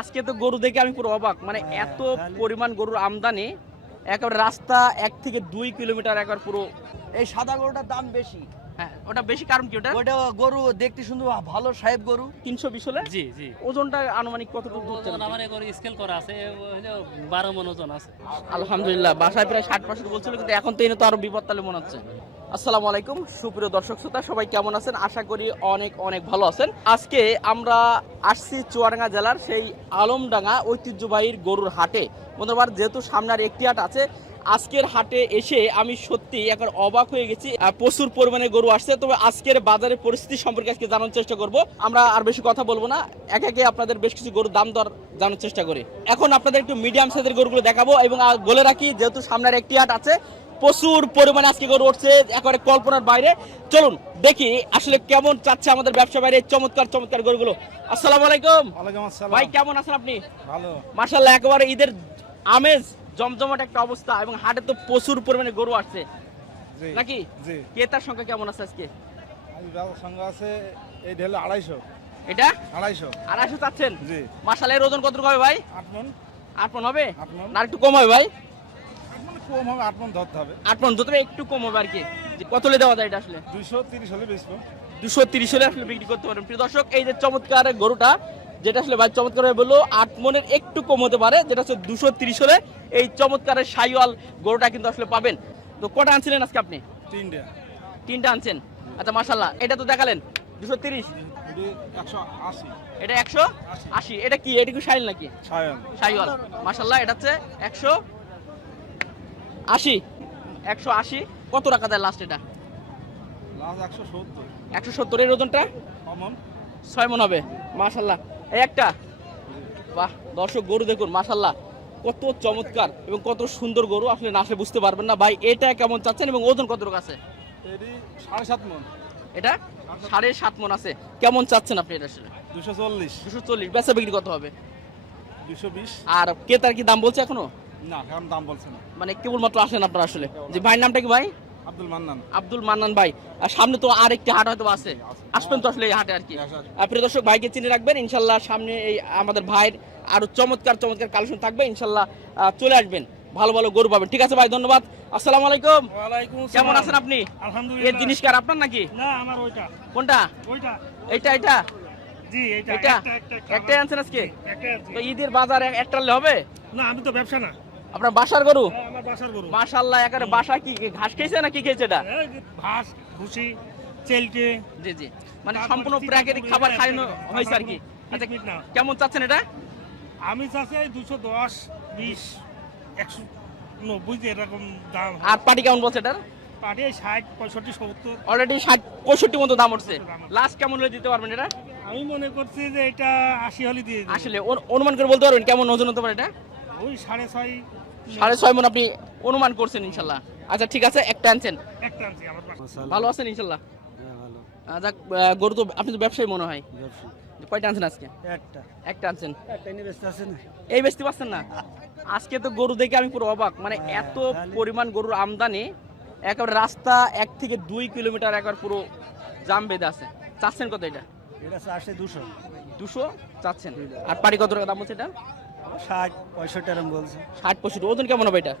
আজকে তো গরু দেখে আমি পুরো অবাক। মানে এত পরিমাণ গরুর আমদানি, একেবারে রাস্তা এক থেকে দুই কিলোমিটার একবার পুরো এই সাদা গরুটার দাম বেশি। হ্যাঁ ওটা বেশি কারণ কি ওটা ওটা গরু দেখতে সুন্দর ভালো সাহেব গরু। তিনশো বিশ হলে? জি জি। ওজনটা আনুমানিক কতটুকু ওজন আমার একবার স্কেল করা আছে বারো মন ওজন আছে। আলহামদুলিল্লাহ বাসায় প্রায় ষাট পার্সেন্ট বলছিল কিন্তু এখন তো এনে তো আরও বিপদ তালে মনে হচ্ছে। আসসালামু আলাইকুম সুপ্রিয় দর্শক শ্রোতা সবাই কেমন আছেন? আশা করি অনেক অনেক ভালো আছেন। আজকে আমরা আসছি চুয়াডাঙ্গা জেলার সেই আলমডাঙ্গা ঐতিহ্যবাহীর গরুর হাটে। বন্ধুবার যেহেতু সামনে আর একটি হাট আছে আজকের হাটে এসে আমি সত্যি একবার অবাক হয়ে গেছি। প্রচুর পরিমাণে গরু আসছে। তবে আজকের বাজারের পরিস্থিতি সম্পর্কে আজকে জানার চেষ্টা করব। আমরা আর বেশি কথা বলব না। এক একে আপনাদের বেশ কিছু গরুর দাম দর জানার চেষ্টা করি। এখন আপনাদের একটু মিডিয়াম সাইজের গরুগুলো দেখাবো এবং বলে রাখি যেহেতু সামনের একটি হাট আছে প্রচুর পরিমাণে আজকে গরু উঠছে একেবারে কল্পনার বাইরে। চলুন দেখি আসলে কেমন চাচ্ছে আমাদের ব্যবসা বাইরে। চমৎকার চমৎকার গরুগুলো। আসসালামু আলাইকুম। আসসালাম। ভাই কেমন আছেন আপনি? ভালো। মার্শাল্লাহ একেবারে ঈদের আমেজ জমজমাট একটা অবস্থা এবং হাটে তো প্রচুর পরিমাণে গরু আসছে। নাকি? ক্রেতার সংখ্যা কেমন আছে আজকে? আছে এই আড়াইশো। এটা? আড়াইশো। আড়াইশো চাচ্ছেন? জি। ওজন কত হবে ভাই? আট মন। আট মন হবে? না একটু কম হবে ভাই? কম হবে আট মন ধরতে হবে। আট মন একটু কম হবে আর কি। যে কত হলে দেওয়া যায় এটা আসলে? দুইশো তিরিশ হলে বেচবো। দুশো তিরিশ হলে আসলে বিক্রি করতে পারেন প্রিয় দর্শক এই যে চমৎকার গরুটা যেটা আসলে ভাই চমৎকার বলল আট মনের একটু কম হতে পারে যেটা হচ্ছে দুশো তিরিশ হলে এই চমৎকারের সাইওয়াল গরুটা কিন্তু আসলে পাবেন। তো কটা আনছিলেন আজকে আপনি? তিনটে। তিনটা আনছেন। আচ্ছা মাসাল্লাহ এটা তো দেখালেন দুশো তিরিশ? এটি একশো আশি। এটা কি এটা কি সাইল নাকি? সাইওয়াল। মাসাল্লাহ এটা হচ্ছে একশো আশি। একশো আশি কত টাকা দেয় লাস্ট এটা? একশো সত্তর। সত্তরের ওজনটা? ছয় মন হবে মাশাল্লাহ এই একটা। বাহ দর্শক গরু দেখুন মাশাল্লাহ কত চমৎকার এবং কত সুন্দর গরু। আপনি না আসলে বুঝতে পারবেন না। ভাই এটা কেমন চাচ্ছেন এবং ওজন কত আছে? সাড়ে সাত মন। এটা? সাড়ে সাত মন আছে। কেমন চাচ্ছেন আপনি এটা আসলে? দুশো চল্লিশ। দুশো চল্লিশ। বেচা বিক্রি কত হবে? দুশো বিশ। আর ক্রেতার কি দাম বলছে এখনও? না দাম বলছে না। মানে কেবলমাত্র আসেন আপনারা আসলে। যে ভাইয়ের নামটা কি ভাই? আব্দুল মান্নান। আব্দুল মান্নান ভাই আর সামনে তো আর একটি হাট হয়তো আছে। আসবেন তো আসলে এই হাটে আর কি। প্রিয় দর্শক ভাইকে চিনে রাখবেন ইনশাল্লাহ সামনে এই আমাদের ভাইয়ের আরও চমৎকার চমৎকার কালেকশন থাকবে ইনশাল্লাহ চলে আসবেন। ভালো ভালো গরু পাবেন। ঠিক আছে ভাই ধন্যবাদ। আসসালামু আলাইকুম। কেমন আছেন আপনি? এর জিনিস কার আপনার নাকি? না আমার ওইটা। কোনটা? ওইটা। এইটা এটা জি এইটা। এটা একটাই আনছেন আজকে? তো ঈদের বাজার একটা হবে? না আমি তো ব্যবসা না। আপনার বাসার গরু? গরু। মাশাল্লাহ একেবারে বাসা কি ঘাস খেয়েছে না কি খেয়েছে এটা? ঘাস ভুসি চেলটে। জি জি। মানে সম্পূর্ণ প্রাকৃতিক খাবার এটা খাওয়ানো হয়েছে আর কি। আচ্ছা কেমন চাচ্ছেন এটা? আমি চাচ্ছি দুশো দশ বিশ একশো নব্বই এরকম দাম আর পাটি কেমন বলছে এটার? পাঠিয়ে ষাট পঁয়ষট্টি সত্তর। অলরেডি ষাট পঁয়ষট্টি মতো দাম উঠছে। লাস্ট কেমন হলে দিতে পারবেন এটা? আমি মনে করছি যে এটা আশি হলে দিয়ে আসলে অনু- অনুমান করে বলতে পারবেন কেমন ওজন হতে পারে এটা? ওই সাড়ে ছয় সাড়ে ছয় মন আপনি অনুমান করছেন ইনশাল্লাহ। আচ্ছা ঠিক আছে একটা আনছেন। ভালো আছেন ইনশাল্লাহ? হ্যাঁ যাক গরু তো আপনি তো ব্যবসায়ী মনে হয়। কয়টা আনছেন আজকে? একটা। একটা আনছেন। একটা নিয়ে ব্যস্ত আছে না এই বেচতে পারছেন না? আজকে তো গরু দেখে আমি পুরো অবাক। মানে হ্যাঁ, এত পরিমাণ গরুর আমদানি একেবারে রাস্তা এক থেকে দুই কিলোমিটার একবার পুরো জাম বেঁধে আছে। চাচ্ছেন কত এটা? এটা চারশো দুশো। দুশো চাচ্ছেন। আর পাড়ি কত টাকা দাম হচ্ছে এটা? ষাট পঁয়ষট্টি এরম বলছে। ষাট পঁয়ষট্টি। ওজন কেমন হবে এটা?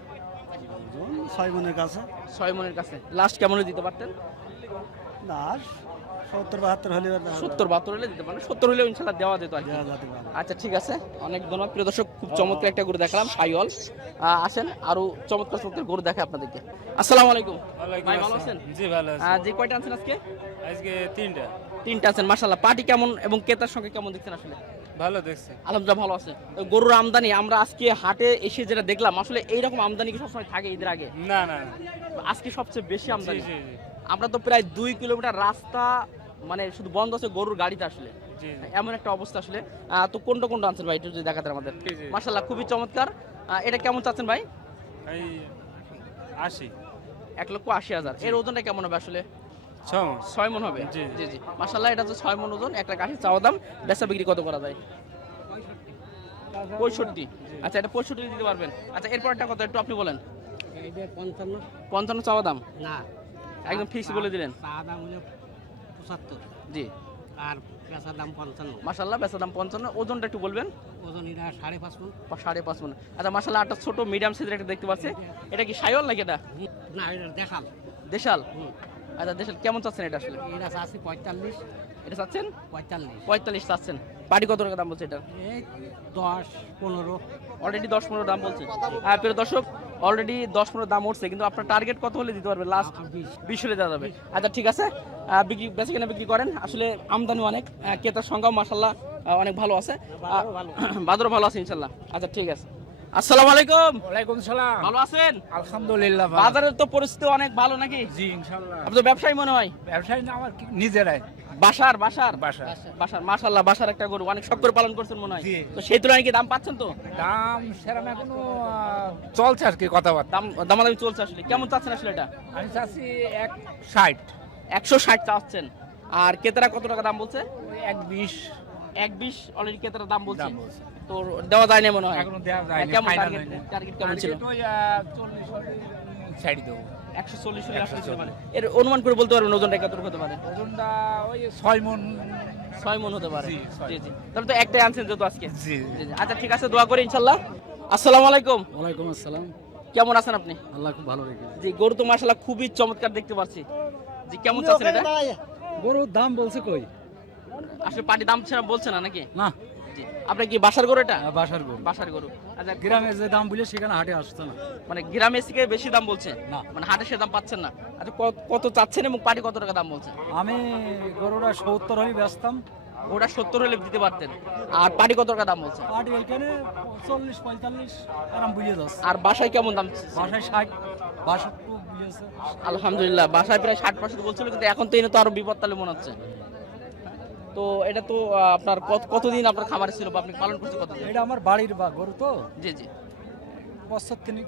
ছয় মনের কাছে। ছয় মনের কাছে। লাস্ট কেমন দিতে পারতেন? না সত্তর বাহাত্তর হলে সত্তর বাহাত্তর হলে দিতে পারেন। সত্তর হলেও ইনশাল্লাহ দেওয়া যেত আর কি। দেওয়া যেতে পারে। আচ্ছা ঠিক আছে। অনেক ধন্যবাদ। প্রিয় দর্শক খুব চমৎকার একটা গরু দেখালাম। সাইওয়াল। আসেন আরও চমৎকার চমৎকার গরু দেখে আপনাদেরকে। আসসালামু আলাইকুম। ভাই ভালো আছেন? জি ভালো আছে। কয়টা আনছেন আজকে? আজকে তিনটা। তিনটা আছেন মাশাল্লাহ পার্টি কেমন এবং ক্রেতার সঙ্গে কেমন দেখছেন আসলে? ভালো দেখছি। আলহামদুলিল্লাহ ভালো আছে। গরুর আমদানি আমরা আজকে হাটে এসে যেটা দেখলাম আসলে এইরকম আমদানি কি সবসময় থাকে ঈদের আগে? না না। আজকে সবচেয়ে বেশি আমদানি। আমরা তো প্রায় দুই কিলোমিটার রাস্তা মানে শুধু বন্ধ আছে গরুর গাড়িতে আসলে। এমন একটা অবস্থা আসলে। তো কোনটা কোনটা আনছেন ভাই একটু যদি দেখাতেন আমাদের? জি। খুবই চমৎকার। এটা কেমন চাচ্ছেন ভাই? আশি। এক লক্ষ আশি হাজার। এর ওজনটা কেমন হবে আসলে? ছ মাস ছয় মন হবে? জি, জি। জি মাশাল্লাহ এটা তো ছয় মন ওজন একটা কাঠি চাওয়া দাম। বেচা বিক্রি কত করা যায়? পঁয়ষট্টি। আচ্ছা এটা পঁয়ষট্টি দিতে পারবেন। আচ্ছা এরপর একটা কথা একটু আপনি বলেন। পঞ্চান্ন। পঞ্চান্ন চাওয়া দাম? না। একদম ফিক্স বলে দিলেন। চা দাম হলো পঁচাত্তর। জি। আর পেঁচার দাম পঞ্চান্ন। মাশাল্লাহ বেচা দাম পঞ্চান্ন। ওজনটা একটু বলবেন? ওজন এটা সাড়ে পাঁচ মন। সাড়ে পাঁচ মন। আচ্ছা মাসাল্লাহ একটা ছোট মিডিয়াম সাইজের একটা দেখতে পাচ্ছি। এটা কি সাইওয়াল নাকি এটা? না এটা দেখাল দেশাল? আচ্ছা দেশাল কেমন চাচ্ছেন এটা আসলে? এটা আছে পঁয়তাল্লিশ। এটা চাচ্ছেন? পঁয়তাল্লিশ। পঁয়তাল্লিশ চাচ্ছেন। পাটি কত টাকা দাম বলছে এটা? এই দশ পনেরো। অলরেডি দশ পনেরো দাম বলছে। আর প্রিয় দর্শক অলরেডি দশ পনেরো দাম উঠছে কিন্তু আপনার টার্গেট কত হলে দিতে পারবে? লাস্ট বিশ। বিশ হলে দেওয়া যাবে। আচ্ছা ঠিক আছে। বিক্রি বেশি কেনা বিক্রি করেন। আসলে আমদানি অনেক ক্রেতার সংখ্যাও মাসাল্লাহ অনেক ভালো আছে। বাজারও ভালো। আছে ইনশাল্লাহ আচ্ছা ঠিক আছে। আসসালামু আলাইকুম। ওয়ালাইকুম সালাম। ভালো আছেন? আলহামদুলিল্লাহ বাজারের তো পরিস্থিতি অনেক ভালো নাকি? জি ইনশাল্লাহ আপনি তো ব্যবসায়ী মনে হয়? ব্যবসায়ী না আমার নিজেরাই। বাসার বাসার? বাসা বাসার মাশাল্লাহ বাসার একটা গরু। অনেক শখ করে পালন করছেন মনে হয়। তো সেই তুলনায় কি দাম পাচ্ছেন তো? দাম সেরকম এখনও চলছে আর কি কথাবার্তা। দাম দামাদামি চলছে আসলে। কেমন চাচ্ছেন আসলে এটা? আমি চাচ্ছি এক ষাট। একশো ষাট চাচ্ছেন। আর কেতারা কত টাকা দাম বলছে? এক বিশ। এক বিশ অলরেডি কেতারা দাম বলছে? তো দেওয়া যায় না মনে হয়? এখনও দেওয়া যায়নি, কেমন টার্গেট টার্গেট কেমন ছিল? ছাড়ি দেবো। একশো চল্লিশ হলে আসলে মানে এর অনুমান করে বলতে পারবেন ওজনটা কত হতে পারে? ওজনটা ওই ছয় মন। ছয় মন হতে পারে। জি, জি তাহলে তো একটাই আনছেন যেহেতু আজকে। জি। আচ্ছা ঠিক আছে দোয়া করি ইনশাল্লাহ। আসসালামু আলাইকুম। ওয়ালাইকুম আসসালাম। কেমন আছেন আপনি? আল্লাহ খুব ভালো রেখে জি গরু তো মাশাআল্লাহ খুবই চমৎকার দেখতে পাচ্ছি। জি কেমন চাচ্ছেন এটা? গরুর দাম বলছে কই? আসলে পার্টি দাম ছাড়া বলছে না নাকি? না। আপনার কি বাসার গরু এটা? বাসার গরু। বাসার গরু। আচ্ছা গ্রামে যে দাম বলে সেখানে হাটে আসছে না। মানে গ্রামে থেকে বেশি দাম বলছে? না। মানে হাটে সে দাম পাচ্ছেন না। আচ্ছা কত- চাচ্ছেন এবং পার্টি কত টাকা দাম বলছে? আমি গরুটা সত্তর হলে বেচতাম। ওটা সত্তর হলে দিতে পারতেন। আর পাটি কত টাকা দাম বলছে? পাটি এখানে চল্লিশ পঁয়তাল্লিশ আরাম বুঝিয়ে যাচ্ছে। আর বাসায় কেমন দাম বাসায় ষাট বাষট্টি বুঝিয়েছে আলহামদুলিল্লাহ বাসায় প্রায় ষাট পার্সেন্ট বলছিল কিন্তু এখন তো এনে তো আরও বিপদ তালে মনে হচ্ছে। তো এটা তো আপনার কতদিন আপনার খাবার ছিল বা আপনি পালন করছেন কতদিন? এটা আমার বাড়ির বা গরু তো। জি জি। বছর তিনিক।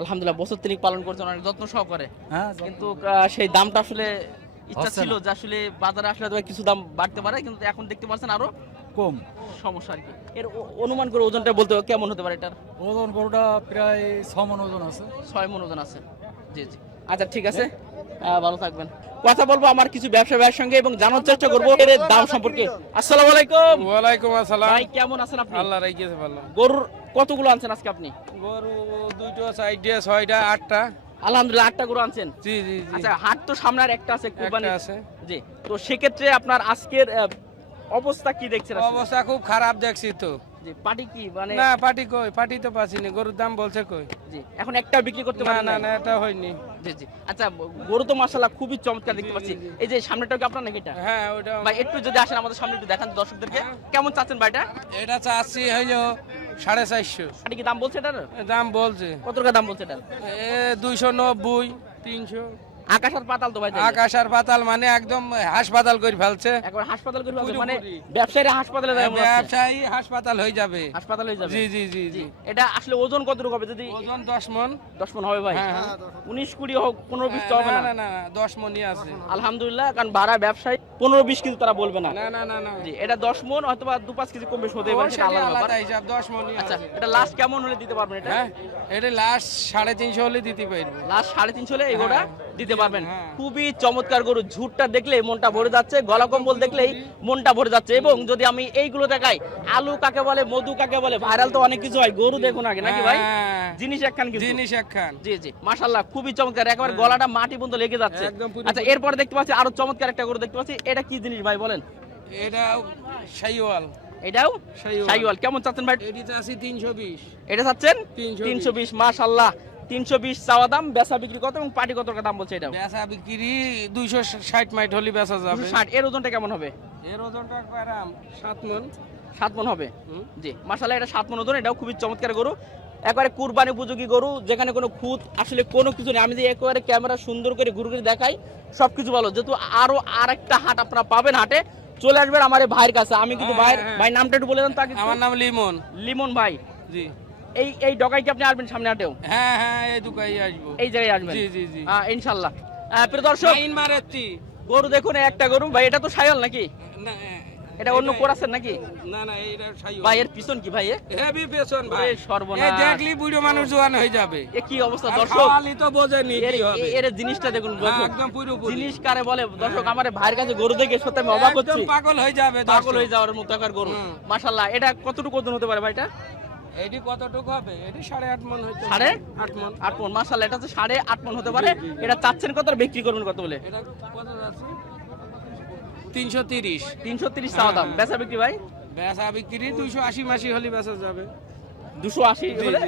আলহামদুলিল্লাহ বছর তিনিক পালন করছেন অনেক যত্ন সহকারে। হ্যাঁ কিন্তু সেই দামটা আসলে ইচ্ছা ছিল যে আসলে বাজারে আসলে হয়তো কিছু দাম বাড়তে পারে কিন্তু এখন দেখতে পাচ্ছেন আরও কম। সমস্যা আর কি। এর অনুমান করে ওজনটা বলতে কেমন হতে পারে এটার? ওজন গরুটা প্রায় ছ মন ওজন আছে। ছয় মন ওজন আছে। জি জি। আচ্ছা ঠিক আছে। ভালো থাকবেন। কথা বলব আমার কিছু ব্যবসা ভাইয়ের সঙ্গে এবং জানার চেষ্টা করব। এর দাম সম্পর্কে। আসসালামু আলাইকুম। ওয়ালাইকুম আসসালাম। ভাই কেমন আছেন আপনি? আল্লাহ রাখিয়েছে ভালো। গরুর কতগুলো আনছেন আজকে আপনি? গরু দুইটো সাইডে ছয়টা আটটা। আলহামদুলিল্লাহ আটটা গরু আনছেন? জি জি জি। আচ্ছা হাট তো সামনে আর একটা আছে কুরবানি আছে। জি তো সেক্ষেত্রে আপনার আজকের অবস্থা কি দেখছেন অবস্থা খুব খারাপ দেখছি তো। জি পাটি কি? মানে না পাটি কই? পাটি তো পাচ্ছিনি। গরুর দাম বলছে কই? জি এখন একটা বিক্রি করতে পারেন না এটা হয়নি। জি জি। আচ্ছা গরু তো মাশাআল্লাহ খুবই চমৎকার দেখতে পাচ্ছি। এই যে সামনেটা কি আপনার নাকি এটা? হ্যাঁ ওটা ভাই একটু যদি আসেন আমাদের সামনে একটু দেখান দর্শকদেরকে। কেমন চাচ্ছেন ভাইটা? এটা চাচ্ছি হইল সাড়ে চারশো। পাটি কি দাম বলছে এটার? দাম বলছে। কত টাকা দাম বলছে এটার? এ দুইশো নব্বই তিনশো। আকাশ আর পাতাল তো ভাই। আকাশ আর পাতাল মানে একদম হাসপাতাল করে ফেলছে। একবার হাসপাতাল করে ফেলছে, মানে। ব্যবসায়ীরা হাসপাতালে হচ্ছে। ব্যবসায়ী হাসপাতাল হয়ে যাবে। হাসপাতাল হয়ে যাবে। জি জি জি জি। এটা আসলে ওজন কতটুকু হবে যদি ওজন দশ মন। দশ মন হবে ভাই? হ্যাঁ, হ্যাঁ। উনিশ কুড়ি হোক পনেরো বিশ তো হবে না না? না না না, দশ মনই আছে। আলহামদুলিল্লাহ কারণ ভাড়া ব্যবসায়ী পনেরো বিশ কেজি তারা বলবে না। না না না না। জি এটা দশ মন হয়তো বা দু পাঁচ কেজি কম বেশি হতে পারে সেটা আলাদা ব্যাপার। হিসাব দশ মনই আচ্ছা এটা লাস্ট কেমন হলে দিতে পারবেন এটা? হ্যাঁ এটা লাস্ট সাড়ে তিনশো হলে দিতে পারব লাস্ট সাড়ে তিনশো হলে এগোটা দিতে পারবেন। হ্যাঁ। খুবই চমৎকার গরু ঝুটটা দেখলে মনটা ভরে যাচ্ছে গলা কম্বল দেখলেই মনটা ভরে যাচ্ছে। এবং যদি আমি এইগুলো দেখাই আলু কাকে বলে মধু কাকে বলে ভাইরাল তো অনেক কিছু হয় গরু দেখুন আগে নাকি ভাই? হ্যাঁ। জিনিস একখান জিনিস একখান। জি জি মাশাল্লাহ খুবই চমৎকার। একবার গলাটা মাটি পর্যন্ত লেগে যাচ্ছে। আচ্ছা এরপরে দেখতে পাচ্ছি আরও চমৎকার একটা গরু দেখতে পাচ্ছি। এটা কি জিনিস ভাই বলেন? এটা শাইওয়াল। এটাও শাইওয়াল। কেমন চাচ্ছেন ভাই? আছে তিনশো বিশ। এটা চাচ্ছেন? 320 তিনশো বিশ মাশাল্লাহ তিনশো বিশ চাওয়া দাম বেচা বিক্রি কত এবং পাটি কত টাকা দাম বলছে এটা বেচা বিক্রি দুইশো ষাট মাইট হলে বেচা যাবে। ষাট এর ওজনটা কেমন হবে? এর ওজনটা সাত মন। সাত মন হবে? জি মাশাল্লাহ এটা সাত মন ওজন এটাও খুবই চমৎকার গরু। একবারে কুরবানি উপযোগী গরু যেখানে কোনো খুঁত আসলে কোনো কিছু নেই। আমি যে একেবারে ক্যামেরা সুন্দর করে ঘুরে ঘুরে দেখাই সব কিছু ভালো। যেহেতু আরও আর একটা হাট আপনারা পাবেন হাটে চলে আসবেন আমার ভাইয়ের কাছে। আমি কিন্তু হ্যাঁ, ভাইয়ের হ্যাঁ। ভাই নামটা একটু বলে দেন তাকে আমার নাম লিমন। লিমন ভাই। জি। এই এই ডগাই কি আপনি আসবেন সামনে হাটেও হ্যাঁ হ্যাঁ এই দুকাই আসব। এই জায়গায় আসবেন? জি জি জি। হ্যাঁ ইনশাল্লাহ। আহ, প্রিয় দর্শক লাইন মারেছি গরু দেখুন একটা গরু। ভাই এটা তো সায়ল নাকি? না, এটা অন্য কোরাছেন নাকি? না না এইটা সাইও ভাই এর পিছন কি ভাই হেভি পেছন ভাই। সর্বনাশ। এই দেখলি বুড়ো মানুষ জোয়ান হয়ে যাবে। এ কি অবস্থা দর্শক? খাওয়ালি তো বোঝেনি কি হবে। এর জিনিসটা দেখুন হ্যাঁ। একদম পুরোপুরি। জিনিস কারে বলে? দর্শক আমার ভাইয়ের কাছে গরু দেখে সত্যি আমি অবাক হচ্ছি। পাগল হয়ে যাবে পাগল। হয়ে যাওয়ার মতো একটা গরু। হুম। মাশাল্লাহ এটা কতটুকু ওজন হতে পারে ভাইটা এটি? কতটুকু হবে? এটি সাড়ে আট মন হবে। সাড়ে আট মন আট মন মাশাল্লাহ এটা হচ্ছে সাড়ে আট মন হতে পারে। এটা চাচ্ছেন কত বিক্রি করবেন কত বলে? এটা কত যাচ্ছে? তিনশো তিরিশ। তিনশো তিরিশ চাওয়া দাম। হ্যাঁ। বেচা বিক্রি ভাই? বেচা বিক্রি আশি মাসি হলে বেচা যাবে। দুশো আশি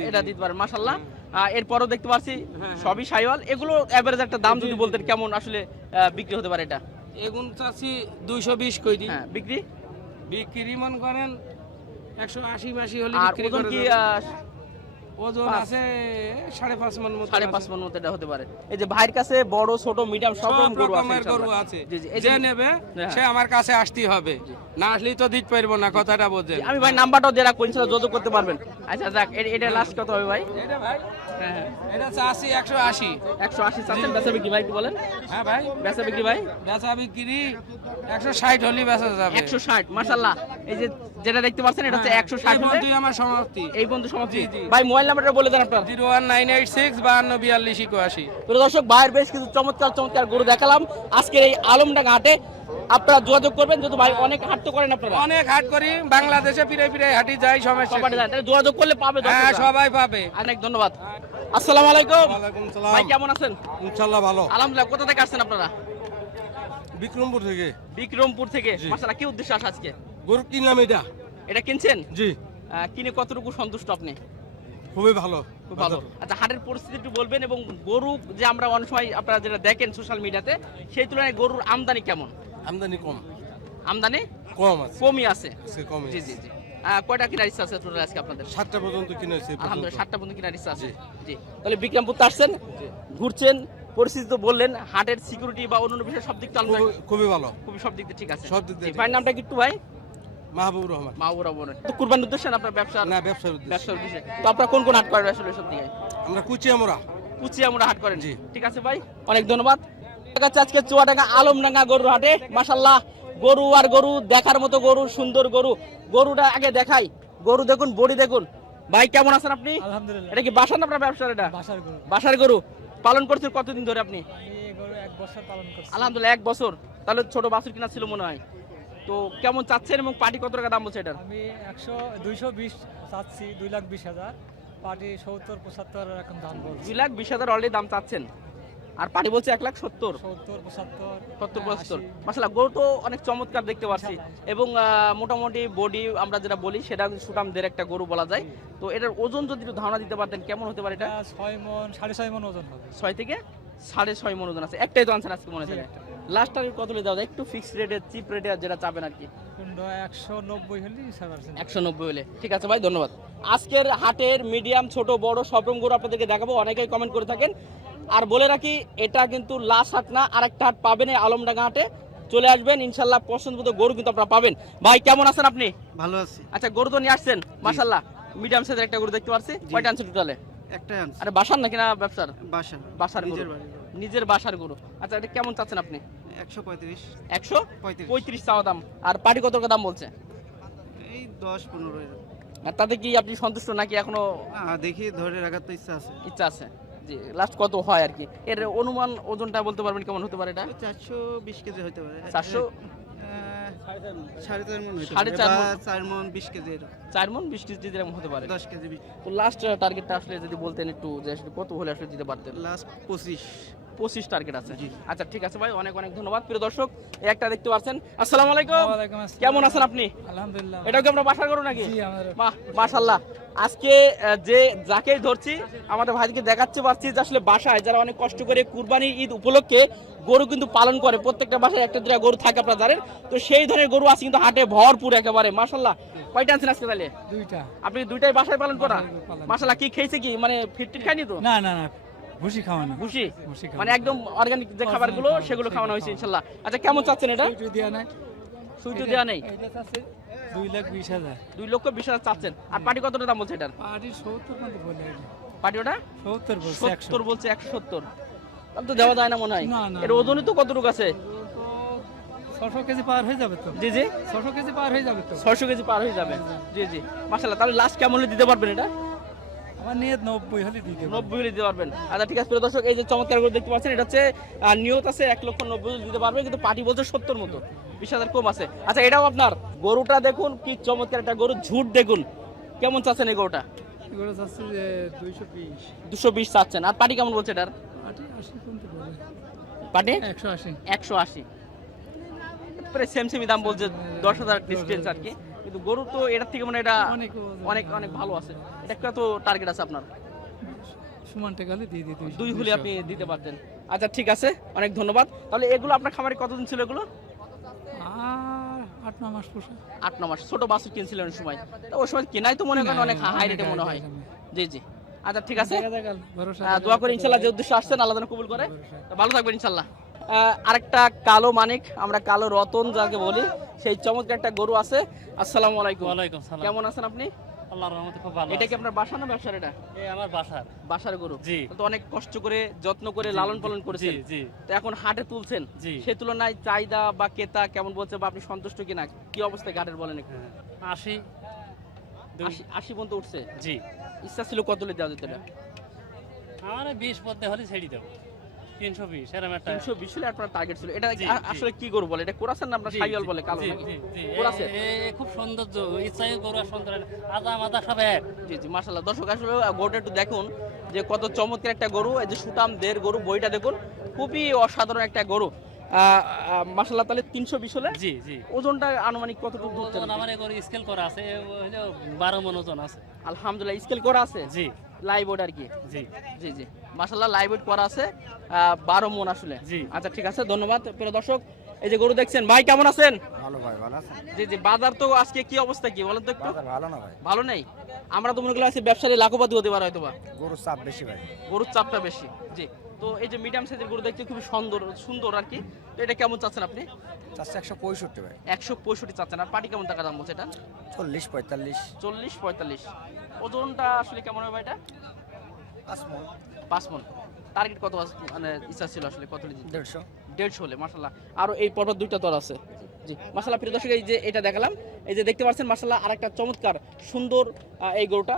এটা দিতে পারেন এরপরও দেখতে পাচ্ছি হ্যাঁ। সবই সাইওয়াল। এগুলো এভারেজ একটা দাম যদি বলতেন কেমন আসলে বিক্রি হতে পারে এটা? এগুন চাচ্ছি দুইশো বিশ কই দিই। হ্যাঁ বিক্রি? বিক্রি মন করেন একশো আশি মাসি হলে আর ওজন কি ওজন আছে সাড়ে পাঁচ মন মতো সাড়ে আছে। পাঁচ মন মতো এটা হতে পারে। এই যে ভাইয়ের কাছে বড় ছোট মিডিয়াম সব সব রকম গরু আছে। গরু যে নেবে হ্যাঁ। সে আমার কাছে আসতেই হবে। না আসলেই তো দিতে পারব না কথাটা বোঝেন। আমি ভাই নাম্বারটাও ইনশাআল্লাহ যোগাযোগ করতে পারবেন। আচ্ছা দেখ এটা লাস্ট কত হবে ভাই? এটা ভাই এটা চাষি একশো আশি। একশো আশি চাচ্ছেন বেচা বিক্রি ভাই কি বলেন। হ্যাঁ ভাই। বেচা বিক্রি ভাই? বেচা বিক্রি একশো ষাট হলে বেচা যাবে। একশো ষাট মাসাল্লাহ এই যে যেটা দেখতে পাচ্ছেন এটা হচ্ছে একশো ষাট হ্যাঁ, আমার সমাপ্তি। এই বন্ধু সমাপ্তি। জি, জি। ভাই মোবাইল নাম্বারটা বলে দেন আপনার। Zero one nine eight six বাহান্ন বিয়াল্লিশ একাশি দর্শক ভাইয়ের বেশ কিছু চমৎকার চমৎকার গরু দেখালাম। আজকের এই আলমডাঙ্গা হাটে আপনারা যোগাযোগ করবেন যেহেতু ভাই অনেক হাট তো করেন আপনারা। অনেক হাট করি বাংলাদেশে ফিরে ফিরে হাঁটি যাই সমস্যা তাহলে যোগাযোগ করলে পাবে হ্যাঁ সবাই পাবে। অনেক ধন্যবাদ। আসসালামু আলাইকুম। ভাই কেমন আছেন? ইনশাল্লাহ ভালো। আলহামদুলিল্লাহ কোথা থেকে আসছেন আপনারা? বিক্রমপুর থেকে। বিক্রমপুর থেকে। জি। মাসাল্লাহ কি উদ্দেশ্য আসা আজকে? গরু কিনলাম এটা? এটা কিনছেন? জি। কিনে কতটুকু সন্তুষ্ট আপনি? খুবই ভালো। খুব ভালো। আচ্ছা হাটের পরিস্থিতি একটু বলবেন এবং গরু যে আমরা অনেক সময় আপনারা যেটা দেখেন সোশ্যাল মিডিয়াতে সেই তুলনায় গরুর আমদানি কেমন? আমদানি কম। আমদানি কম আছে। কমই আছে। আজকে কম জি জি জি। কয়টা কেনার ইচ্ছা আছে টোটাল আজকে আপনাদের? সাতটা পর্যন্ত আলহামদুলিল্লাহ সাতটা পর্যন্ত কেনার ইচ্ছা আছে। জি। তাহলে বিক্রমপুর আসছেন ঘুরছেন পরিস্থিতি তো বললেন হাটের সিকিউরিটি বা অন্যান্য বিষয় সব দিক খুবই- ভালো। খুবই সব দিক দিয়ে ঠিক আছে। সব দিক দিয়ে ভাইয়ের নামটা ভাই? মাহবুব রহমান। বলেন তো কুরবানির উদ্দেশ্যে আপনার ব্যবসা না ব্যবসার উদ্দেশ্যে। ব্যবসার উদ্দেশ্যে। তো আপনারা কোন কোন হাট করেন আসলে সব দিকে? আমরা কুচিয়ামরা কুচিয়া হাট করেন। জি। ঠিক আছে ভাই অনেক ধন্যবাদ। আজকে চুয়াডাঙ্গা আলমডাঙ্গা গরুর হাটে মাসাল্লাহ গরু আর গরু দেখার মতো গরু সুন্দর গরু। গরুটা আগে দেখাই। গরু দেখুন বডি দেখুন। ভাই কেমন আছেন আপনি? আলহামদুলিল্লাহ। এটা কি বাসার না আপনার ব্যবসার এটা? বাসার গরু। বাসার গরু। পালন করছেন কতদিন ধরে আপনি? আলহামদুলিল্লাহ এক বছর। তাহলে ছোট বাছুর কিনা ছিল মনে হয়। তো কেমন চাচ্ছেন এবং পার্টি কত টাকা দাম বলছে এটার? আমি একশো দুইশো বিশ চাচ্ছি দুই লাখ বিশ হাজার। পার্টি সত্তর পঁচাত্তর এরকম দাম বলছি। দুই লাখ বিশ হাজার অলরেডি দাম চাচ্ছেন। আর পানি বলছে এক লাখ সত্তর। সত্তর পঁচাত্তর হ্যাঁ। মাসালা গরু তো অনেক চমৎকার দেখতে পাচ্ছি এবং মোটামুটি বডি আমরা যেটা বলি সেটা সুটামদের একটা গরু বলা যায়। তো এটার ওজন যদি একটু ধারণা দিতে পারতেন কেমন হতে পারে এটা? এটা ছয় মন সাড়ে ছয় মন ওজন হবে। ছয় থেকে সাড়ে ছয় মন ওজন আছে। একটাই তো আনছেন আজকে মনে হয় লাস্ট টার্গেট কত দেওয়া যায় একটু ফিক্সড রেটে চিপ রেটে যেটা চাবেন আর কি। একশো নব্বই হলে ঠিক আছে ভাই ধন্যবাদ। আজকের হাটের মিডিয়াম ছোট বড় সব রকম আপনাদেরকে দেখাবো অনেকেই কমেন্ট করে থাকেন। আর বলে রাখি এটা কিন্তু লাস্ট হাট না আরেকটা হাট পাবেন এই আলমডাঙ্গা হাটে। চলে আসবেন ইনশাল্লাহ পছন্দ মতো গরু কিন্তু আপনারা পাবেন। ভাই কেমন আছেন আপনি? ভালো আছি। আচ্ছা গরু তো নিয়ে আসছেন মাসাল্লাহ মিডিয়াম সাইজের একটা গরু দেখতে পাচ্ছি কয়টা আনছেন টোটালে একটাই আনছি। আরে বাসার নাকি না ব্যবসার? বাসা বাসার গরু। নিজের নিজের বাসার গরু। আচ্ছা এটা কেমন চাচ্ছেন আপনি? একশো পঁয়ত্রিশ। একশো পঁয়ত্রিশ। পঁয়ত্রিশ চাওয়া দাম। আর পাটি কত দাম বলছে? এই দশ পনেরো এরকম। আর তাতে কি আপনি সন্তুষ্ট নাকি এখনও? না দেখি ধরে রাখার তো ইচ্ছা আছে। ইচ্ছা আছে। জি লাস্ট কত হয় আর কি? এর অনুমান ওজনটা বলতে পারবেন কেমন হতে পারে এটা? চারশো বিশ কেজি হতে পারে। চারশো সাড়ে চার মন সাড়ে চার বা চার মন বিশ কেজি চার মন বিশ কেজি এরকম হতে পারে। দশ কেজি তো লাস্ট টার্গেটটা আসলে যদি বলতেন একটু যে কত হলে আসলে দিতে পারতেন? লাস্ট পঁচিশ। পঁচিশ টার্গেট আছে। আচ্ছা ঠিক আছে ভাই অনেক অনেক ধন্যবাদ। প্রিয় দর্শক একটা দেখতে পাচ্ছেন। আসসালামু আলাইকুম। আসসালাম। কেমন আছেন আপনি? আলহামদুলিল্লাহ। এটাও কি আপনার বাসার গরু নাকি? মাশাল্লাহ আজকে যে যাকেই ধরছি আমাদের ভাইকে দেখাচ্ছে পারছি যে আসলে বাসায় যারা অনেক কষ্ট করে কুরবানি ঈদ উপলক্ষে গরু কিন্তু পালন করে। প্রত্যেকটা বাসায় একটা দুটা গরু থাকে আপনারা জানেন। তো সেই ধরনের গরু আছে কিন্তু হাটে ভরপুর একেবারে। মাশাল্লাহ কয়টা আনছেন আজকে তাহলে? দুইটা। আপনি দুইটাই বাসায় পালন করা। মাশাল্লাহ কি খেয়েছে কি? মানে ফিটটিট খায়নি তো? না না না। ভুসি খাওয়ানো ভুসি? মানে একদম অর্গানিক যে খাবারগুলো সেগুলো খাওয়ানো হয়েছে ইনশাল্লাহ আচ্ছা কেমন চাচ্ছেন এটা? দেওয়া নাই। সুইটু দেওয়া নেই? দুই লাখ বিশ হাজার। দুই লক্ষ বিশ হাজার চাচ্ছেন। আর পাটি কতটা দাম বলছে এটার? পার্টি সত্তর মতো ওটা? সত্তর বলছে একশো। সত্তর বলছে একশো সত্তর। তাহলে তো দেওয়া যায় না মনে হয়। এর ওজনই তো কতটুকু আছে? ছশো কেজি পার হয়ে যাবে তো। জি জি। ছশো কেজি পার হয়ে যাবে তো। ছয়শো কেজি পার হয়ে যাবে। জি জি। মাসাল্লাহ তাহলে লাস্ট কেমন দিতে পারবেন এটা? আমার নিয়ে নব্বই হলে দিয়ে নব্বই হলে দিতে পারবেন। আচ্ছা ঠিক আছে প্রিয় দর্শক এই যে চমৎকার করে দেখতে পাচ্ছেন এটা হচ্ছে নিয়ত আছে এক লক্ষ নব্বই দিতে পারবেন কিন্তু পার্টি বলছে সত্তর মতো। বিশ হাজার কম আছে। আচ্ছা এটাও আপনার। গরুটা দেখুন কি চমৎকার একটা গরু। ঝুট দেখুন। কেমন চাচ্ছেন এই গরুটা? দুশো বিশ চাচ্ছেন। আর পার্টি কেমন বলছে এটার? একশো আশি। প্রায় সেম দাম বলছে দশ হাজার ডিস্টেন্স আর কি। কিন্তু গরু তো এটার থেকে মানে এটা অনেক অনেক ভালো আছে। এটা কত টার্গেট আছে আপনার। দিয়ে দিই দুই হলে আপনি দিতে পারতেন। আচ্ছা ঠিক আছে। অনেক ধন্যবাদ। তাহলে এগুলো আপনার খামারে কতদিন ছিল এগুলো? আট ন মাস পোষা। আট ন মাস। ছোট বাছুর কিনছিলেন সময়। ওই সময় কেনাই তো মনে করেন অনেক হাই রেটে মনে হয়। জি জি। আচ্ছা ঠিক আছে। দোয়া করে ইনশাল্লাহ যে উদ্দেশ্যে আসছেন আল্লাহ যেন কবুল করে। ভালো থাকবেন ইনশাল্লাহ। আরেকটা কালো মানিক আমরা কালো রতন যাকে বলি সেই চমৎকার একটা গরু আছে। আসসালামু আলাইকুম। ওয়ালাইকুম সালাম। কেমন আছেন আপনি? আল্লাহর রহমতে খুব ভালো এটা কি আপনার বাসা না ব্যবসার এটা? এই আমার বাসার। বাসার গরু। জি। তো অনেক কষ্ট করে যত্ন করে লালন পালন জি করেছেন। জি তো এখন হাটে তুলছেন। জি। সে তুলনায় চাহিদা বা ক্রেতা কেমন বলছে বা আপনি সন্তুষ্ট কিনা? কি অবস্থায় ঘাটের বলেন একটু। হ্যাঁ। আশি আশি পর্যন্ত উঠছে? জি। ইচ্ছা ছিল কত লিটার দেওয়া যেত আমার বিশ পদ্মে হলে ছেড়ে দেবো। তিনশো বিশ এরকম একটা তিনশো বিশ হলে আপনার টার্গেট ছিল। এটা। আসলে কি গরু বলে? এটা কোরাসেন না আপনার জি, সাইয়াল বলে? কালো খুব সৌন্দর্য ইচ্ছাই গরু আর সুন্দর আদা মাদা সব এক। জি জি মাশাল্লাহ দর্শক আসলে গরুটা একটু দেখুন যে কত চমৎকার একটা গরু। এই যে সুতাম দের গরু বইটা দেখুন। খুবই অসাধারণ একটা গরু। মাসাল্লাহ তাহলে তিনশো বিশ হলে? জি জি। ওজনটা আনুমানিক কতটুকু ওজন আমার স্কেল করা আছে বারো মন ওজন আছে। আলহামদুলিল্লাহ স্কেল করা আছে? জি। লাইভ ওড আর কি? জি। জি জি। মাসাল্লাহ লাইভ করা আছে বারো মন আসলে। জি। আচ্ছা ঠিক আছে ধন্যবাদ। প্রিয় দর্শক এই যে গরু দেখছেন ভাই কেমন আছেন? ভালো ভাই ভালো আছেন? জি জি বাজার তো আজকে কি অবস্থা কি বলেন তো একটু? ভালো না ভাই? ভালো নেই? আমরা তো মনে করলাম আজকে ব্যবসায়ী লাখোপাতি হতে পারে হয়তো বা গরুর চাপ বেশি ভাই। গরুর চাপটা বেশি জি। তো এই যে মিডিয়াম সাইজের গরু দেখতে খুবই সুন্দর সুন্দর আর কি। তো এটা কেমন চাচ্ছেন আপনি? চারশো একশো পঁয়ষট্টি ভাই। একশো পঁয়ষট্টি চাচ্ছেন। আর পাটি কেমন টাকা দাম বলছে এটা? চল্লিশ পঁয়তাল্লিশ। চল্লিশ পঁয়তাল্লিশ। ওজনটা আসলে কেমন হবে এটা? পাঁচ মন। পাঁচ মন। টার্গেট কত মানে ইচ্ছা ছিল আসলে কত দেড়শো। দেড়শো হলে মাসাল্লাহ আরও এই পরপর দুইটা তর আছে। জি। মাসাল্লাহ প্রিয় দর্শক এই যে এটা দেখালাম এই যে দেখতে পাচ্ছেন মার্শাল্লাহ আর একটা চমৎকার সুন্দর এই গরুটা।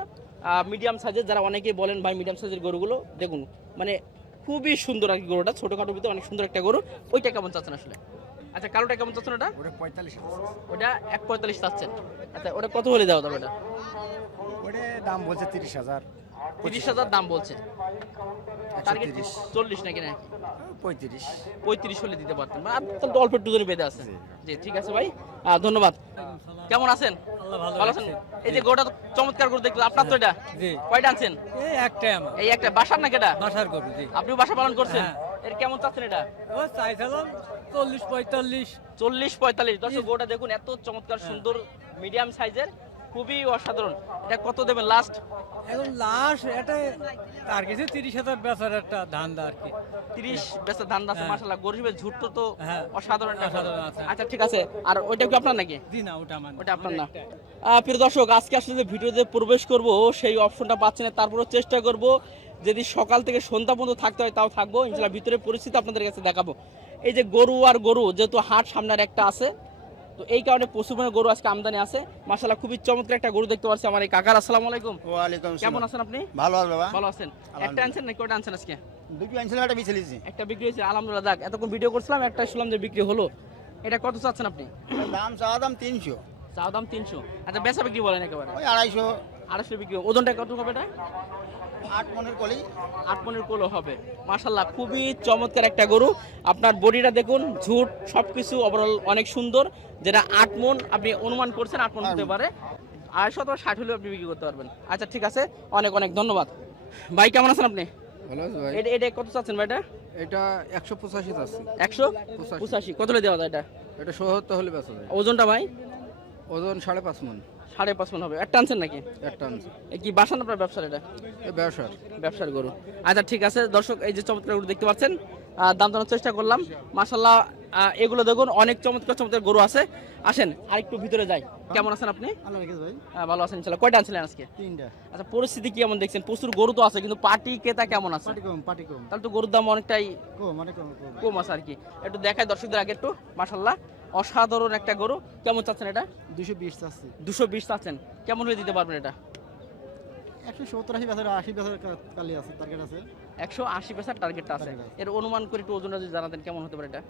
মিডিয়াম সাইজের যারা অনেকেই বলেন ভাই মিডিয়াম সাইজের গরুগুলো দেখুন মানে খুবই সুন্দর আর কি গরুটা। ছোটখাটোর ভিতরে অনেক সুন্দর একটা গরু। ওইটা কেমন চাচ্ছেন আসলে? আচ্ছা কালোটা কেমন চাচ্ছেন ওটা? ওটা পঁয়তাল্লিশ ওটা এক পঁয়তাল্লিশ চাচ্ছেন। আচ্ছা ওটা কত হলে দেওয়া যাবে ওটা? ওটা দাম বলছে তিরিশ হাজার। তিরিশ হাজার দাম বলছে। চল্লিশ নাকি না? পঁয়ত্রিশ। পঁয়ত্রিশ হলে দিতে পারতেন। মানে তাহলে তো অল্প একটু বেঁধে আছে। জি। ঠিক আছে ভাই। ধন্যবাদ। কেমন আছেন? ভালো ভালো আছেন? এই যে গোটা চমৎকার করে দেখলাম। আপনার তো এটা? কয়টা আনছেন? এই একটাই আমার। এই একটা? বাসার না কেটা বাসার গরু জি। আপনিও বাসা পালন করছেন? হ্যাঁ। এর কেমন চাচ্ছেন এটা? ও চাইছিলাম চল্লিশ পঁয়তাল্লিশ। চল্লিশ পঁয়তাল্লিশ। দর্শক গোটা দেখুন এত চমৎকার সুন্দর মিডিয়াম সাইজের খুবই অসাধারণ। এটা কত দেবেন লাস্ট এখন লাস্ট এটা তার কিছু তিরিশ হাজার বেচার একটা ধান্দা আর কি। তিরিশ বেসা ধান আছে হ্যাঁ। মাসাল্লাহ গরিবের ঝুট্টো তো হ্যাঁ। অসাধারণ। আচ্ছা ঠিক আছে। আর ওইটা কি আপনার নাকি? জি না ওটা আমার ওটা আপনার না। প্রিয় দর্শক আজকে আসলে যে ভিডিওতে প্রবেশ করব সেই অপশনটা পাচ্ছেন না তারপরেও চেষ্টা করব যদি সকাল থেকে সন্ধ্যা পর্যন্ত থাকতে হয় তাও থাকব। ইনশাল্লাহ ভিতরে পরিস্থিতি আপনাদের কাছে দেখাবো। এই যে গরু আর গরু যেহেতু হাট সামনের একটা আছে তো এই কারণে প্রচুর গরু আজকে আমদানি আছে। মাসাল্লাহ খুবই চমৎকার একটা গরু দেখতে পাচ্ছি আমার এই কাকার। আসসালামু আলাইকুম। ওয়ালাইকুম কেমন আছেন আপনি? ভালো আছে বাবা। ভালো আছেন। একটা আনছেন নাকি ওটা আনছেন আজকে? দুটো আনছিলাম একটা বিছে লিছি একটা বিক্রি হয়েছে আলহামদুলিল্লাহ। যাক এতক্ষণ ভিডিও করছিলাম একটা শুনলাম যে বিক্রি হলো। এটা কত চাচ্ছেন আপনি? দাম চাওয়া দাম তিনশো। চাও দাম তিনশো। আচ্ছা বেচা বিক্রি বলেন একেবারে। ওই আড়াইশো। আড়াইশো বিক্রি। ওজনটা কত হবে এটা? আট মনের কলি। আট মনের কোলো হবে। মাশাল্লাহ খুবই চমৎকার একটা গরু। আপনার বডিটা দেখুন ঝুট সবকিছু ওভারঅল অনেক সুন্দর। যেটা আট মন আপনি অনুমান করছেন আট মন হতে পারে। আড়াইশো অথবা ষাট হলেও আপনি বিক্রি করতে পারবেন। আচ্ছা ঠিক আছে অনেক অনেক ধন্যবাদ। ভাই কেমন আছেন আপনি? ভালো আছে ভাই। এটা এটা কত চাচ্ছেন ভাই এটা? এটা একশো পঁচাশি আছে একশো পঁচাশি। পঁচাশি। কত হলে দেওয়া যায় এটা? এটা সত্তর হলে বেচা যায়। ওজনটা ভাই? ওজন সাড়ে পাঁচ মন। সাড়ে পাঁচ মন হবে। একটা আনছেন নাকি? একটা আনছে। এ কি বাসান আপনার ব্যবসার এটা? ব্যবসার। ব্যবসার গরু। আচ্ছা ঠিক আছে। দর্শক এই যে চমৎকার গরু দেখতে পাচ্ছেন দাম জানার চেষ্টা করলাম। মাসাল্লাহ এগুলো দেখুন অনেক চমৎকার চমৎকার গরু আছে। আসেন আরেকটু ভিতরে যাই। কেমন আছেন আপনি? হ্যাঁ, ভালো আছেন ইনশাল্লাহ কয়টা আনছিলেন আজকে? তিনটা। আচ্ছা পরিস্থিতি কেমন দেখছেন? প্রচুর গরু তো আছে কিন্তু পার্টি ক্রেতা কেমন আছে? কম তাহলে তো গরুর দাম অনেকটাই কম আছে আর কি। একটু দেখায় দর্শকদের আগে একটু মাসাল্লাহ অসাধারণ একটা গরু। কেমন চাচ্ছেন এটা? দুশো বিশ চাচ্ছি। দুশো বিশ চাচ্ছেন। কেমন হয়ে দিতে পারবেন এটা? একশো সত্তর আশি বছর আশি বছর কালি আছে টার্গেট আছে। একশো আশি পেসার টার্গেটটা আছে। এর অনুমান করে একটু ওজনটা যদি জানাতেন কেমন হতে পারে এটা?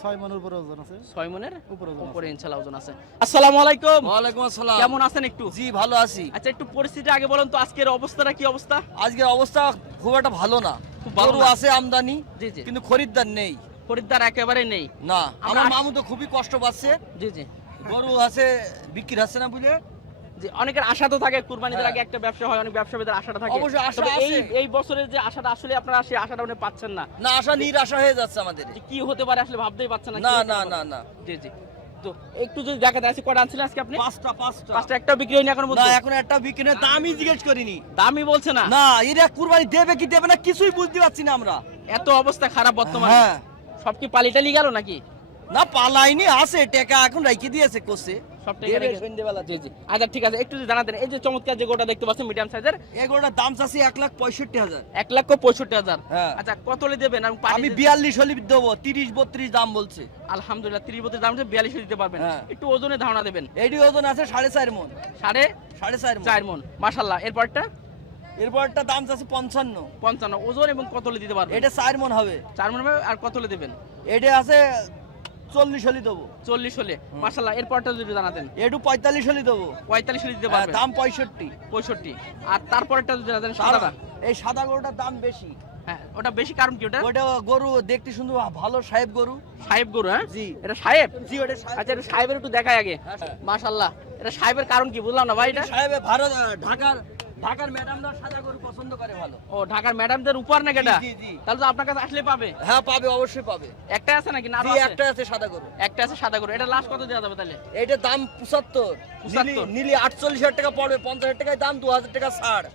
ছয় মনের উপরে ওজন আছে। ছয় মনের উপরে ওজন উপরে ইনশাল্লাহ ওজন আছে। আসসালামু আলাইকুম। ওয়ালাইকুম আসসালাম। কেমন আছেন একটু? জি ভালো আছি। আচ্ছা একটু পরিস্থিতি আগে বলেন তো আজকের অবস্থাটা কি অবস্থা? আজকের অবস্থা খুব একটা ভালো না। খুব ভালো গরু আছে আমদানি জি জি। কিন্তু খরিদ্দার নেই। খরিদ্দার একেবারে নেই। না আমার মামু তো খুবই কষ্ট পাচ্ছে। জি জি। গরু আছে বিক্রি হচ্ছে না বুঝলে? যে অনেকের আশা তো থাকে কুরবানিদের হ্যাঁ। আগে একটা ব্যবসা হয় অনেক ব্যবসায়ীদের আশাটা থাকে। অবশ্যই আশা এই। এই বছরের যে আশাটা আসলে আপনারা সেই আশাটা মানে পাচ্ছেন না। না আশা নিরাশা হয়ে যাচ্ছে আমাদের। কি হতে পারে আসলে ভাবতেই পাচ্ছেন না না না না না। জি জি। তো একটু যদি দেখা যায় আজকে কটা আনছিলেন আজকে আপনি? পাঁচটা পাঁচটা। পাঁচটা একটা বিক্রি হয়নি এখন না এখন একটা বিক্রি নেই দামই জিজ্ঞেস করিনি। দামই বলছে না। না এরা কুরবানি দেবে কি দেবে না কিছুই বুঝতে পারছি না আমরা। এত অবস্থা খারাপ বর্তমানে। হ্যাঁ। সব কি পালিটালি গেল নাকি? না পালাইনি আছে টাকা এখন রেখে দিয়েছে কোসে সব টাকা দেবে রেখে- সন্ধ্যেবেলা জি জি। আচ্ছা ঠিক আছে একটু যদি জানাতেন এই যে চমৎকার যে গোটা দেখতে পাচ্ছেন মিডিয়াম সাইজের এগুলোর দাম চাচ্ছি এক লাখ পঁয়ষট্টি হাজার। এক লক্ষ পঁয়ষট্টি হাজার। হ্যাঁ। আচ্ছা কত হলে দেবেন? আমি বিয়াল্লিশ হলি দেবো তিরিশ বত্রিশ দাম বলছে। আলহামদুলিল্লাহ তিরিশ বছর দাম বিয়াল্লিশ দিতে পারবেন। হ্যাঁ। একটু ওজনে ধারণা দেবেন। ওজন আছে সাড়ে চার মন। সাড়ে সাড়ে চার মন। চার মন মাসাল্লাহ এরপরটা? এরপর একটা দাম আছে পঞ্চান্ন। পঞ্চান্ন। ওজন এবং কত হলে দিতে পারবেন? এটা চার মন হবে। চার মন হবে আর কত হলে দেবেন? এটা আছে চল্লিশ হলি দেবো। চল্লিশ হলে। মাসাল্লাহ এরপরটা যদি জানাতেন? পঁয়তাল্লিশ হলি দেবো। পঁয়তাল্লিশ হলে দিতে হ্যাঁ, পারবেন দাম পঁয়ষট্টি। পঁয়ষট্টি। আর তারপরটা যদি জানাতেন সাদাটা এই সাদা গরুটার দাম বেশি। হ্যাঁ ওটা বেশি কারণ কি ওটা? ওটা গরু দেখতে সুন্দর ভালো সাহেব গরু। সাহেব গরু হ্যাঁ? জি। এটা সাহেব? জি ওটা আচ্ছা এটা সাহেবের একটু দেখায় আগে। মাশাল্লাহ এটা সাহেবের কারণ কি বুঝলাম না ভাই এটা? সাহেবে ভারত ঢাকার ঢাকার ম্যাডামরা সাদা গরু পছন্দ করে ভালো। ও ঢাকার ম্যাডামদের উপর এটা জি। তাহলে তো আপনার কাছে আসলে পাবে? হ্যাঁ পাবে অবশ্যই পাবে। একটা আছে নাকি? না একটা আছে সাদা গরু। একটা আছে সাদা গরু। এটা লাস্ট কত দেওয়া যাবে তাহলে? এটার দাম পঁচাত্তর। 75 নিলে আটচল্লিশ হাজার টাকা পড়বে পঞ্চাশ হাজার টাকায় দাম দু হাজার টাকা ছাড়।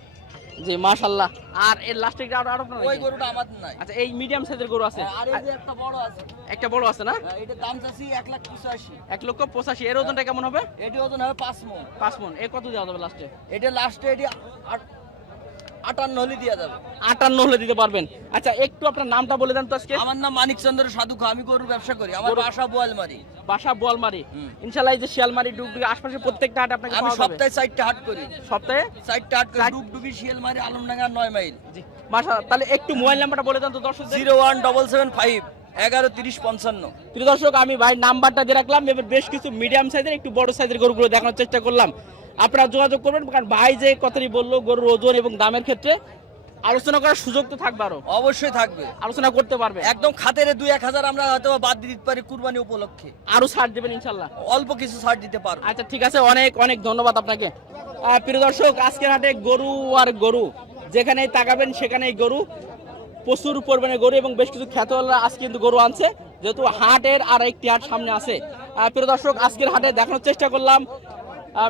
জি মাশাল্লাহ আর এর লাস্টে আরও আরও আপনার ওই গরুটা আমাদের নাই। আচ্ছা এই মিডিয়াম সাইজের গরু আছে। আর এই যে একটা বড় আছে। একটা বড় আছে না? এটা দাম চাচ্ছি এক লাখ পঁচাশি। এক লক্ষ পঁচাশি। এর ওজনটা কেমন হবে? এটি ওজন হবে পাঁচ মণ পাঁচ মণ এ কত দেওয়া যাবে লাস্টে এটা লাস্টে এটি আটান্ন হলে দেওয়া যাবে। আটান্ন হলে দিতে পারবেন। আচ্ছা একটু আপনার নামটা বলে দেন তো আজকে। আমার নাম মানিক চন্দ্র সাধু খা, আমি গরুর ব্যবসা করি। আমার বাসা বোয়ালমারি। বাসা বোয়ালমারি। হুম। ইনশাল্লাহ এই যে শিয়ালমারি ডুগডুগি আশপাশে প্রত্যেকটা হাট আপনাকে আমি পাওয়া যাবে। সপ্তাহে চারটে হাট করি। সপ্তাহে? চারটে হাট করি শিয়ালমারি আলমডাঙ্গা নয় মাইল। জি তাহলে একটু মোবাইল নাম্বারটা বলে দেন তো দর্শকদের। Zero one double seven five এগারো তিরিশ পঞ্চান্ন। প্রিয় দর্শক আমি ভাই নাম্বারটা দিয়ে রাখলাম। এবার বেশ কিছু মিডিয়াম সাইজের একটু বড় সাইজের গরুগুলো দেখানোর চেষ্টা করলাম। আপনারা যোগাযোগ করবেন কারণ ভাই যে কথাটি বলল গরুর ওজন এবং দামের ক্ষেত্রে আলোচনা করার সুযোগ তো থাকবে আরও। অবশ্যই থাকবে। আলোচনা করতে পারবে। একদম খাতের দুই এক হাজার আমরা হয়তো বাদ দিতে পারি কুরবানি উপলক্ষে। আরও ছাড় দেবেন ইনশাল্লাহ। অল্প কিছু ছাড় দিতে পারব। আচ্ছা ঠিক আছে অনেক অনেক ধন্যবাদ আপনাকে। প্রিয় দর্শক আজকের হাটে গরু আর গরু যেখানেই তাকাবেন সেখানেই গরু প্রচুর পরিমাণে গরু এবং বেশ কিছু খ্যাতওয়ালা আজকে কিন্তু গরু আনছে যেহেতু হাটের আর একটি হাট সামনে আছে। প্রিয় দর্শক আজকের হাটে দেখানোর চেষ্টা করলাম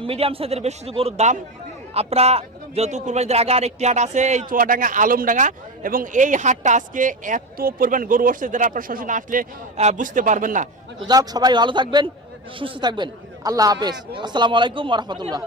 মিডিয়াম সাইজের বেশ কিছু গরুর দাম। আপনারা যেহেতু কুরবানিদের আগে আর একটি হাট আছে, এই চুয়াডাঙ্গা, আলমডাঙ্গা, এবং এই হাটটা আজকে এত পরিমাণ গরু আসছে যারা আপনার শশী না আসলে বুঝতে পারবেন না। তো যাক, সবাই ভালো থাকবেন, সুস্থ থাকবেন। আল্লাহ হাফেজ। আসসালামু আলাইকুম রহমতুল্লাহ।